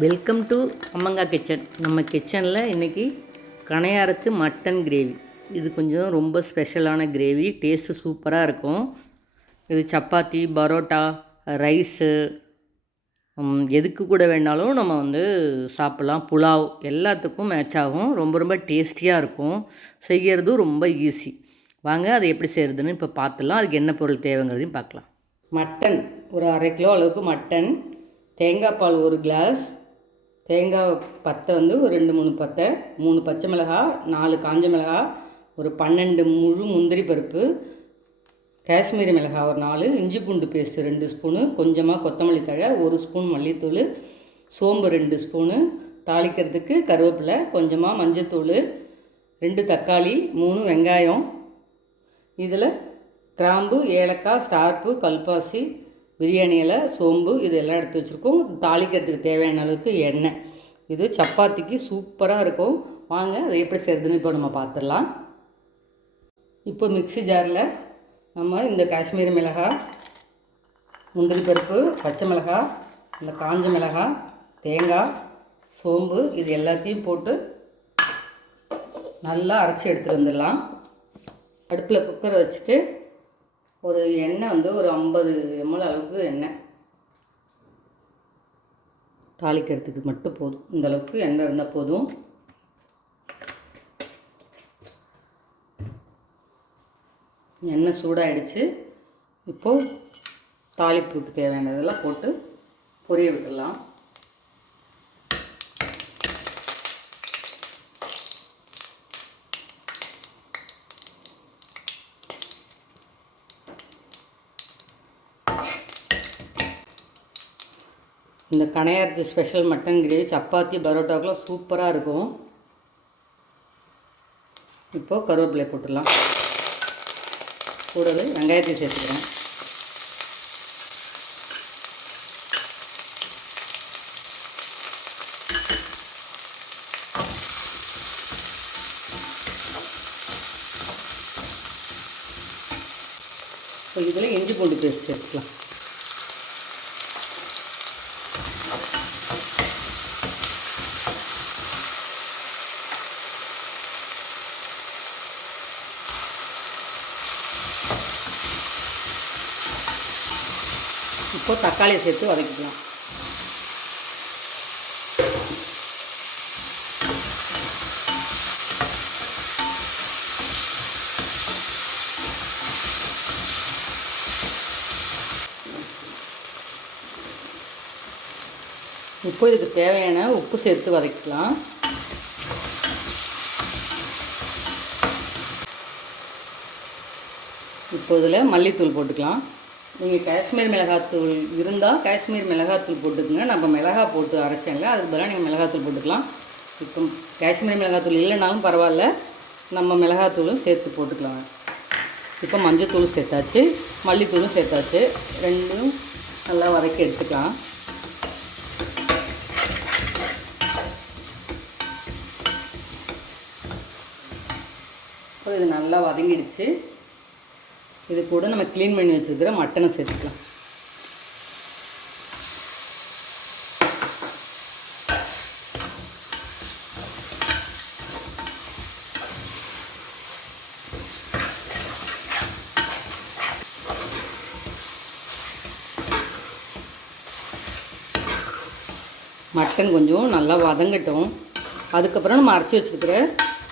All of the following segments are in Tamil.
வெல்கம் டு அம்மங்கா கிச்சன் நம்ம கிச்சனில் இன்றைக்கி கணையாரத்து மட்டன் கிரேவி இது கொஞ்சம் ரொம்ப ஸ்பெஷலான கிரேவி டேஸ்ட்டு சூப்பராக இருக்கும். இது சப்பாத்தி பரோட்டா ரைஸு எதுக்கு கூட வேணாலும் நம்ம வந்து சாப்பிட்லாம். புலாவ் எல்லாத்துக்கும் மேட்ச் ஆகும். ரொம்ப ரொம்ப டேஸ்டியாக இருக்கும். செய்கிறதும் ரொம்ப ஈஸி வாங்க அதை எப்படி செய்கிறதுன்னு இப்போ பார்த்துலாம் அதுக்கு என்ன பொருள் தேவைங்கிறதையும் பார்க்கலாம். மட்டன் ஒரு அரை கிலோ அளவுக்கு மட்டன் தேங்காய் பால் ஒரு கிளாஸ் தேங்காய் பத்தை வந்து ஒரு ரெண்டு மூணு பத்தை மூணு பச்சை மிளகா நாலு காஞ்ச மிளகா ஒரு பன்னெண்டு முழு முந்திரி பருப்பு காஷ்மீரி மிளகா ஒரு நாலு இஞ்சி பூண்டு பேஸ்ட்டு ரெண்டு ஸ்பூனு கொஞ்சமாக கொத்தமல்லி தழை ஒரு ஸ்பூன் மல்லித்தூள் சோம்பு ரெண்டு ஸ்பூனு தாளிக்கிறதுக்கு கருவேப்பிலை கொஞ்சமாக மஞ்சத்தூள் ரெண்டு தக்காளி மூணு வெங்காயம். இதில் கிராம்பு ஏலக்காய் ஸ்டார்ப்பு கல்பாசி பிரியாணி இலை சோம்பு இது எல்லாம் எடுத்து வச்சுருக்கோம். தாளிக்கிறதுக்கு தேவையான அளவுக்கு எண்ணெய். இது சப்பாத்திக்கு சூப்பராக இருக்கும். வாங்க அதை எப்படி செய்கிறதுன்னு இப்போ நம்ம பார்த்துடலாம் இப்போ மிக்ஸி ஜாரில் நம்ம இந்த காஷ்மீரி மிளகாய் முந்திரி பருப்பு பச்சை மிளகாய் இந்த காஞ்ச மிளகாய் தேங்காய் சோம்பு இது எல்லாத்தையும் போட்டு நல்லா அரைச்சி எடுத்துகிட்டு வந்துடலாம். அடுப்பில் குக்கரை வச்சுட்டு ஒரு எண்ணெய் வந்து ஒரு ஐம்பது எம்எல் அளவுக்கு எண்ணெய். தாளிக்கிறதுக்கு மட்டும் போதும். இந்த அளவுக்கு எண்ணெய் இருந்தால் போதும். எண்ணெய் சூடாயிடுச்சு. இப்போது தாளிப்புக்கு தேவையானதெல்லாம் போட்டு பொரிய விட்டுடலாம் இந்த கணையாரத்து ஸ்பெஷல் மட்டன் கிரேவி சப்பாத்தி பரோட்டாக்கெலாம் சூப்பராக இருக்கும். இப்போது கருவேப்பிலை போட்டுடலாம். கூடவே வெங்காயத்தை சேர்த்துக்கிறோம் இப்போ இதில் இஞ்சி பூண்டு பேஸ்ட் சேர்த்துக்கலாம். இப்போ தக்காளியை சேர்த்து வதக்கிக்கலாம். இப்போ இதுக்கு தேவையான உப்பு சேர்த்து வதக்கிக்கலாம். இப்போ இதில் மல்லித்தூள் போட்டுக்கலாம். நீங்கள் காஷ்மீர் மிளகாத்தூள் இருந்தால் காஷ்மீர் மிளகாத்தூள் போட்டுக்கோங்க. நம்ம மிளகாய் போட்டு அரைச்சேன்ல அதுக்கு பதிலாக நீங்கள் மிளகாத்தூள் போட்டுக்கலாம். இப்போ காஷ்மீர் மிளகாத்தூள் இல்லைனாலும் பரவாயில்ல. நம்ம மிளகாத்தூளும் சேர்த்து போட்டுக்கலாம். இப்போ மஞ்சத்தூளும் சேர்த்தாச்சு. மல்லித்தூளும் சேர்த்தாச்சு. ரெண்டும் நல்லா வதக்கி எடுத்துக்கலாம். இப்போ இது நல்லா வதங்கிடுச்சு. இது கூட நம்ம க்ளீன் பண்ணி வச்சுருக்கிற மட்டனை சேர்த்துக்கலாம். மட்டன் கொஞ்சம் நல்லா வதங்கட்டும். அதுக்கப்புறம் நம்ம அரைச்சி வச்சுருக்கிற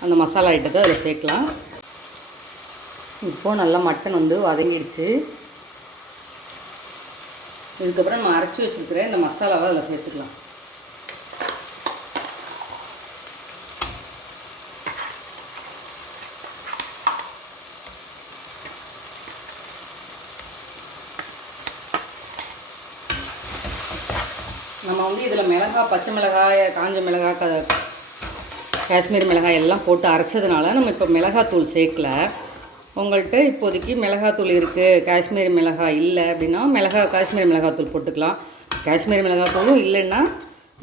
அந்த மசாலா ஐட்டத்தை அதில் சேர்க்கலாம். இப்போது நல்லா மட்டன் வந்து வதங்கிடுச்சு. இதுக்கப்புறம் நம்ம அரைச்சி வச்சுருக்கிற இந்த மசாலாவை அதில் சேர்த்துக்கலாம். நம்ம வந்து இதில் மிளகாய் பச்சை மிளகாய் காஞ்ச மிளகாய் க காஷ்மீர் மிளகாய் எல்லாம் போட்டு அரைச்சதுனால நம்ம இப்போ மிளகாத்தூள் சேர்க்கல. உங்கள்கிட்ட இப்போதைக்கு மிளகாத்தூள் இருக்குது காஷ்மீரி மிளகாய் இல்லை அப்படின்னா மிளகா காஷ்மீரி மிளகாத்தூள் போட்டுக்கலாம். காஷ்மீரி மிளகாத்தூளும் இல்லைன்னா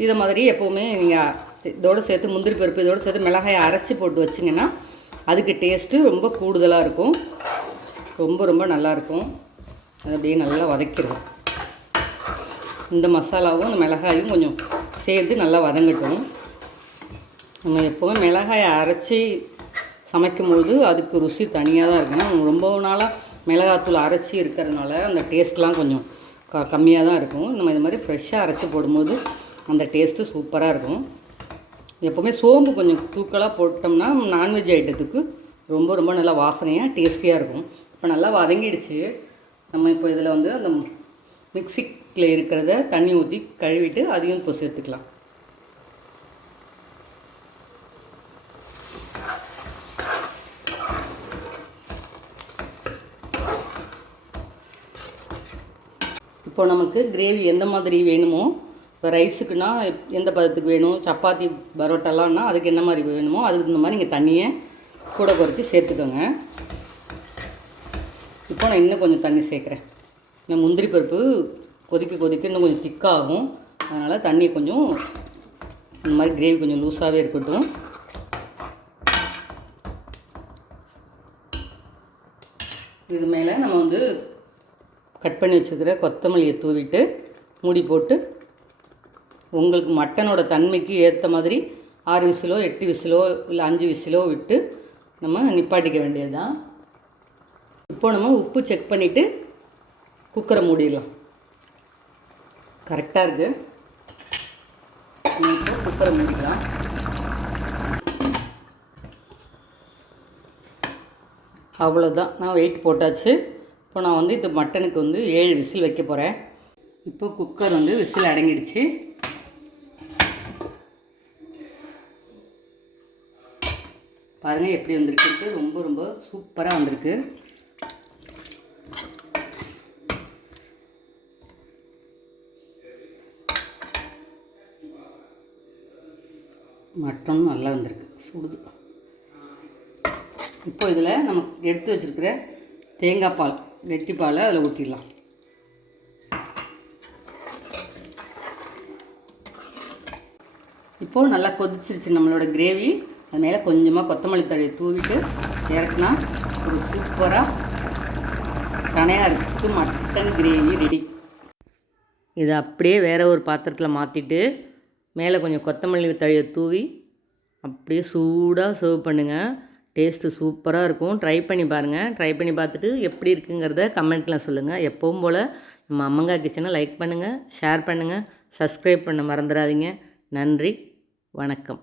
இதை மாதிரி எப்போவுமே நீங்கள் இதோடு சேர்த்து முந்திரி பருப்பு இதோடு சேர்த்து மிளகாயை அரைச்சி போட்டு வச்சிங்கன்னா அதுக்கு டேஸ்ட்டு ரொம்ப கூடுதலாக இருக்கும். ரொம்ப ரொம்ப நல்லாயிருக்கும் அது அப்படியே நல்லா வதக்கிடுவோம் இந்த மசாலாவும் இந்த மிளகாயும் கொஞ்சம் சேர்த்து நல்லா வதங்கட்டும். நம்ம எப்போவுமே மிளகாயை அரைச்சி சமைக்கும்போது அதுக்கு ருசி தனியாக தான் இருக்கும் ரொம்ப நாளாக மிளகாத்தூள் அரைச்சி இருக்கிறதுனால அந்த டேஸ்ட்லாம் கொஞ்சம் க கம்மியாக தான் இருக்கும். நம்ம இது மாதிரி ஃப்ரெஷ்ஷாக அரைச்சி போடும்போது அந்த டேஸ்ட்டு சூப்பராக இருக்கும். எப்போவுமே சோம்பு கொஞ்சம் தூக்கலாக போட்டோம்னா நான்வெஜ் ஐட்டத்துக்கு ரொம்ப ரொம்ப நல்லா வாசனையாக டேஸ்டியாக இருக்கும். இப்போ நல்லா வதங்கிடுச்சு. நம்ம இப்போ இதில் வந்து அந்த மிக்சிக்கில் இருக்கிறத தண்ணி ஊற்றி கழுவிட்டு அதையும் இப்போ சேர்த்துக்கலாம். இப்போ நமக்கு கிரேவி எந்த மாதிரி வேணுமோ இப்போ ரைஸுக்குன்னா எப்- எந்த பதத்துக்கு வேணும் சப்பாத்தி பரோட்டாலாம்னா அதுக்கு என்ன மாதிரி வேணுமோ அதுக்கு இந்த மாதிரி நீங்கள் தண்ணியை கூட குறைச்சி சேர்த்துக்கோங்க. இப்போ நான் இன்னும் கொஞ்சம் தண்ணி சேர்க்குறேன். இந்த முந்திரி பருப்பு கொதிக்க கொதிக்க இன்னும் கொஞ்சம் திக்காகும் அதனால் தண்ணி கொஞ்சம் இந்த மாதிரி கிரேவி கொஞ்சம் லூஸாகவே இருக்கட்டும். இது மேலே நம்ம வந்து கட் பண்ணி வச்சுருக்கிற கொத்தமல்லியை தூவிட்டு மூடி போட்டு உங்களுக்கு மட்டனோட தன்மைக்கு ஏற்ற மாதிரி ஆறு விசிலோ எட்டு விசிலோ இல்லை அஞ்சு விசிலோ விட்டு நம்ம நிப்பாட்டிக்க வேண்டியது தான் இப்போ நம்ம உப்பு செக் பண்ணிவிட்டு குக்கரை மூடிடலாம். கரெக்டாக இருக்குது இப்போ குக்கரை மூடிக்கலாம். அவ்வளோதான் நான் வெயிட் போட்டாச்சு. இப்போ நான் வந்து இந்த மட்டனுக்கு வந்து ஏழு விசில் வைக்க போகிறேன் இப்போ குக்கர் வந்து விசில் அடங்கிடுச்சு. பாருங்கள் எப்படி வந்திருக்கு ரொம்ப ரொம்ப சூப்பராக வந்திருக்கு. மட்டன் நல்லா வந்திருக்கு. சுடுது இப்போ இதில் நம்ம எடுத்து வச்சிருக்கிற தேங்காய் பால். நெத்தி பாலை அதில் ஊற்றிடலாம் இப்போது நல்லா கொதிச்சிருச்சு நம்மளோட கிரேவி. அது மேலே கொஞ்சமாக கொத்தமல்லி தழையை தூவிட்டு இறக்குனா ஒரு சூப்பராக கனையாக இருக்கு மட்டன் கிரேவி ரெடி இதை அப்படியே வேற ஒரு பாத்திரத்தில் மாற்றிட்டு மேலே கொஞ்சம் கொத்தமல்லி தழையை தூவி அப்படியே சூடாக சர்வ் பண்ணுங்கள் டேஸ்ட்டு சூப்பராக இருக்கும். ட்ரை பண்ணி பாருங்கள் ட்ரை பண்ணி பார்த்துட்டு எப்படி இருக்குங்கிறத கமெண்ட்டில் சொல்லுங்கள் எப்பவும் போல் நம்ம அம்மங்கா கிச்சனை லைக் பண்ணுங்கள் ஷேர் பண்ணுங்கள் சப்ஸ்கிரைப் பண்ண மறந்துடாதீங்க. நன்றி வணக்கம்.